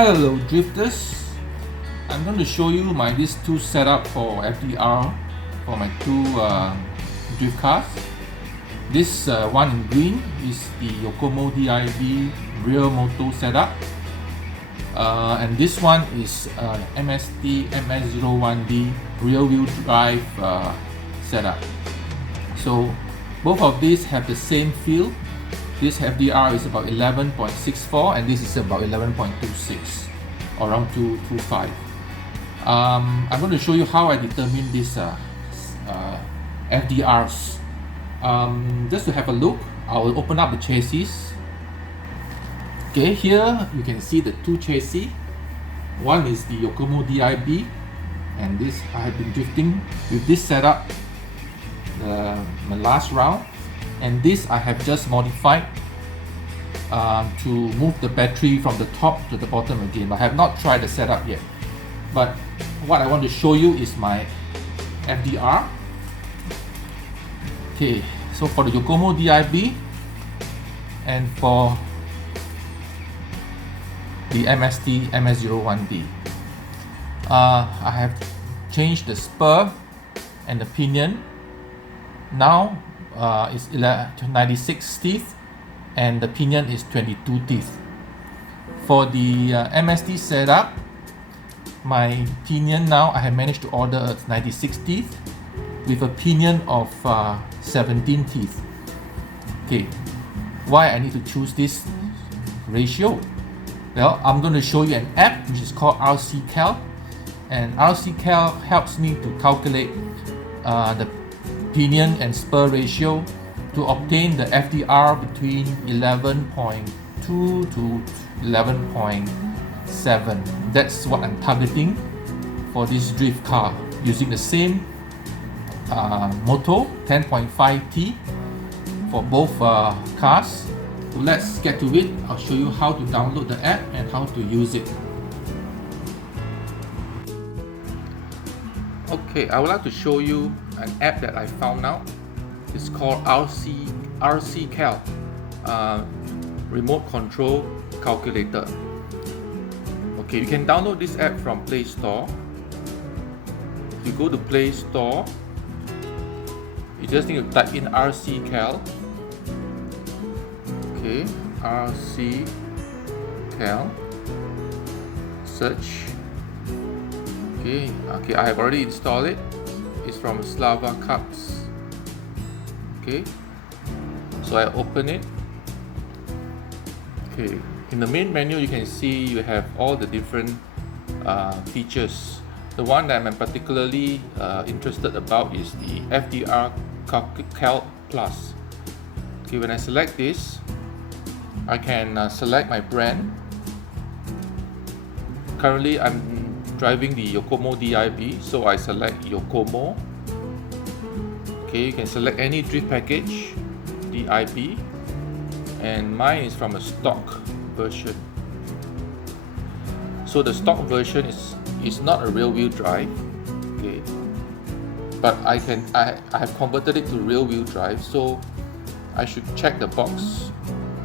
Hello drifters, I'm going to show you these two setup for FDR for my two drift cars. This one in green is the Yokomo DIB rear motor setup, and this one is MST MS-01D rear wheel drive setup. So both of these have the same feel. This FDR is about 11.64 and this is about 11.26, around 225. I'm going to show you how I determine these FDRs. Just to have a look, I will open up the chassis. Okay, here you can see the two chassis. One is the Yokomo DIB, and this I have been drifting with this setup my last round. And this I have just modified to move the battery from the top to the bottom again. I have not tried the setup yet, but what I want to show you is my FDR. Okay, so for the Yokomo DIB and for the MST MS-01D, I have changed the spur and the pinion. Now it's 96 teeth and the pinion is 22 teeth. For the MST setup, my pinion now I have managed to order 96 teeth with a pinion of 17 teeth. Okay, why I need to choose this ratio? Well, I'm going to show you an app which is called RC Calc, and RC Calc helps me to calculate the pinion and spur ratio to obtain the FDR between 11.2 to 11.7. That's what I'm targeting for this drift car using the same motor 10.5T for both cars. So let's get to it. I'll show you how to download the app and how to use it. Okay, I would like to show you an app that I found out. It's called RC Calc, remote control calculator. Okay, you can download this app from Play Store. If you go to Play Store, you just need to type in RC Calc. Okay, RC Calc, search. Okay, I have already installed it. It's from Slavacapps. Okay, so I open it. Okay, in the main menu you can see you have all the different features. The one that I'm particularly interested about is the FDR Calc Plus. Okay, when I select this, I can select my brand. Currently I'm driving the Yokomo DIB, so I select Yokomo. Okay, you can select any drift package, DIB, and mine is from a stock version. So the stock version is not a rear wheel drive, okay, but I have converted it to rear wheel drive, so I should check the box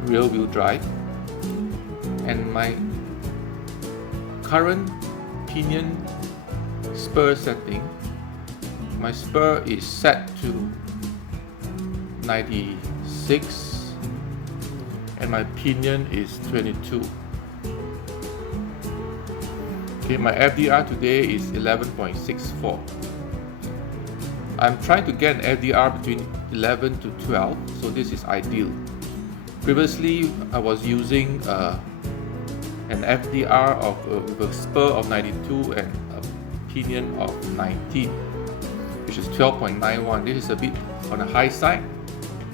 rear wheel drive. And my current pinion spur setting, my spur is set to 96 and my pinion is 22. Okay, my FDR today is 11.64. I'm trying to get an FDR between 11 to 12, so this is ideal. Previously I was using an FDR with a spur of 92 and a pinion of 19, which is 12.91. This is a bit on the high side.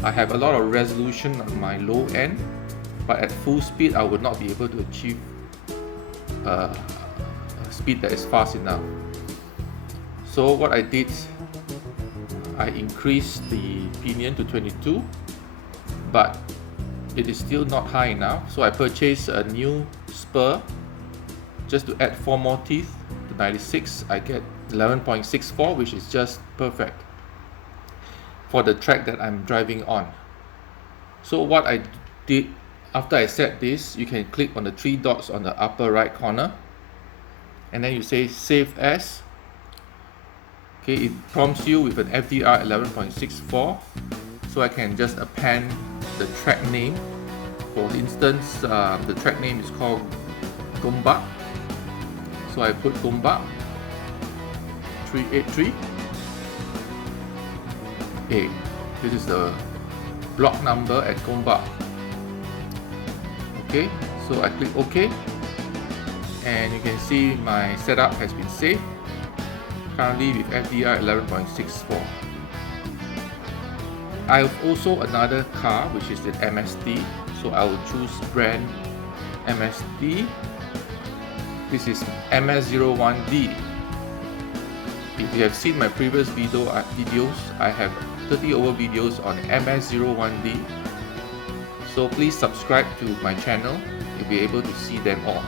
I have a lot of resolution on my low end, but at full speed I would not be able to achieve a speed that is fast enough. So what I did, I increased the pinion to 22, but it is still not high enough, so I purchased a new spur just to add 4 more teeth to 96. I get 11.64, which is just perfect for the track that I'm driving on. So what I did After I set this, you can click on the 3 dots on the upper right corner, and then you say Save As. Okay, it prompts you with an FDR 11.64, so I can just append the track name. For instance, the track name is called Gombak, so I put Gombak 383A. This is the block number at Gombak. Okay, so I click OK, and you can see my setup has been saved, currently with FDR 11.64. I have also another car which is the MST, so I will choose brand MST. This is MS-01D. If you have seen my previous videos, I have 30 over videos on MS-01D. So please subscribe to my channel, you'll be able to see them all.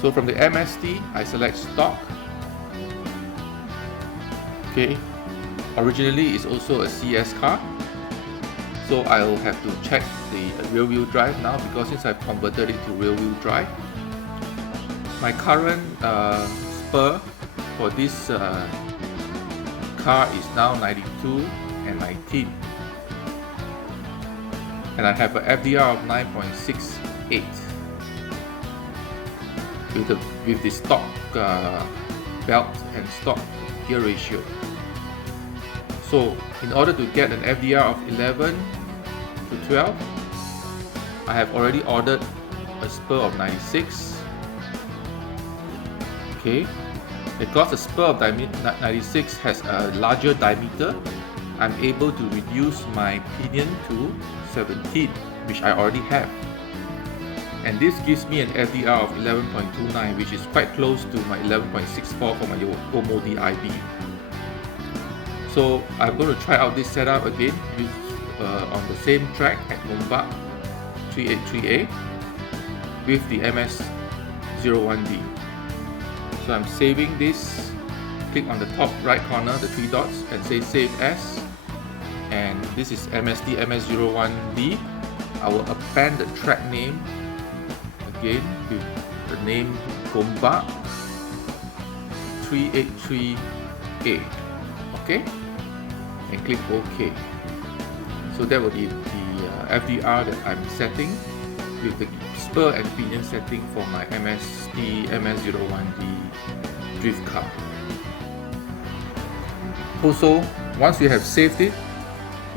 So from the MST, I select stock. Okay, originally it's also a CS car, so I'll have to check the rear wheel drive now, because since I've converted it to rear wheel drive. My current spur for this car is now 92 and 19. And I have a FDR of 9.68 with the stock belt and stock gear ratio. So in order to get an FDR of 11 to 12, I have already ordered a spur of 96. Okay, because the spur of 96 has a larger diameter, I'm able to reduce my pinion to 17, which I already have. And this gives me an FDR of 11.29, which is quite close to my 11.64 for my Yokomo DIB. So I'm going to try out this setup again on the same track at Gombak 383A with the MS-01D. So I'm saving this, click on the top right corner, the 3 dots, and say Save As. And this is MST MS-01D. I will append the track name again with the name Gombak 383A. Okay, and click OK. So that will be the FDR that I'm setting with the spur and pinion setting for my MST MS-01D drift car. Also, once you have saved it,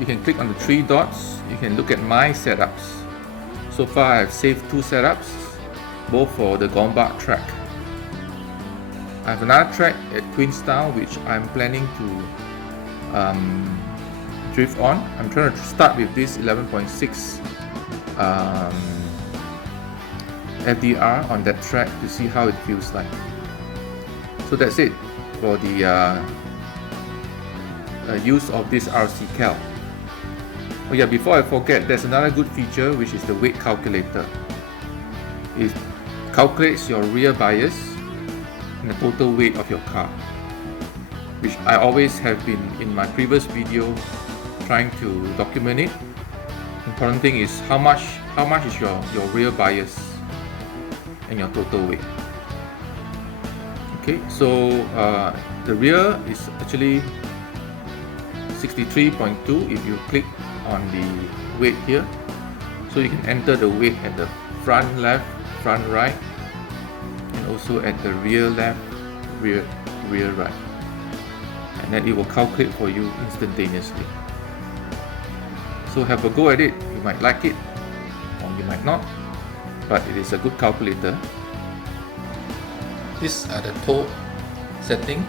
you can click on the 3 dots. You can look at my setups. So far I have saved 2 setups, both for the Gombak track. I have another track at Queenstown which I'm planning to drift on. I'm trying to start with this 11.6 FDR on that track to see how it feels like. So that's it for the use of this RC Calc. Oh yeah, before I forget, there's another good feature which is the weight calculator. It calculates your rear bias and the total weight of your car, which I always have been in my previous video trying to document it. Important thing is how much is your rear bias and your total weight. Okay, so the rear is actually 63.2 if you click on the weight here. So you can enter the weight at the front left, front right, and also at the rear left, rear right, and then it will calculate for you instantaneously. So have a go at it. You might like it or you might not, but it is a good calculator. These are the toe setting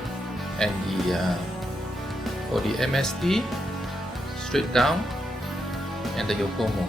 and the for the MST straight down and the Yokomo.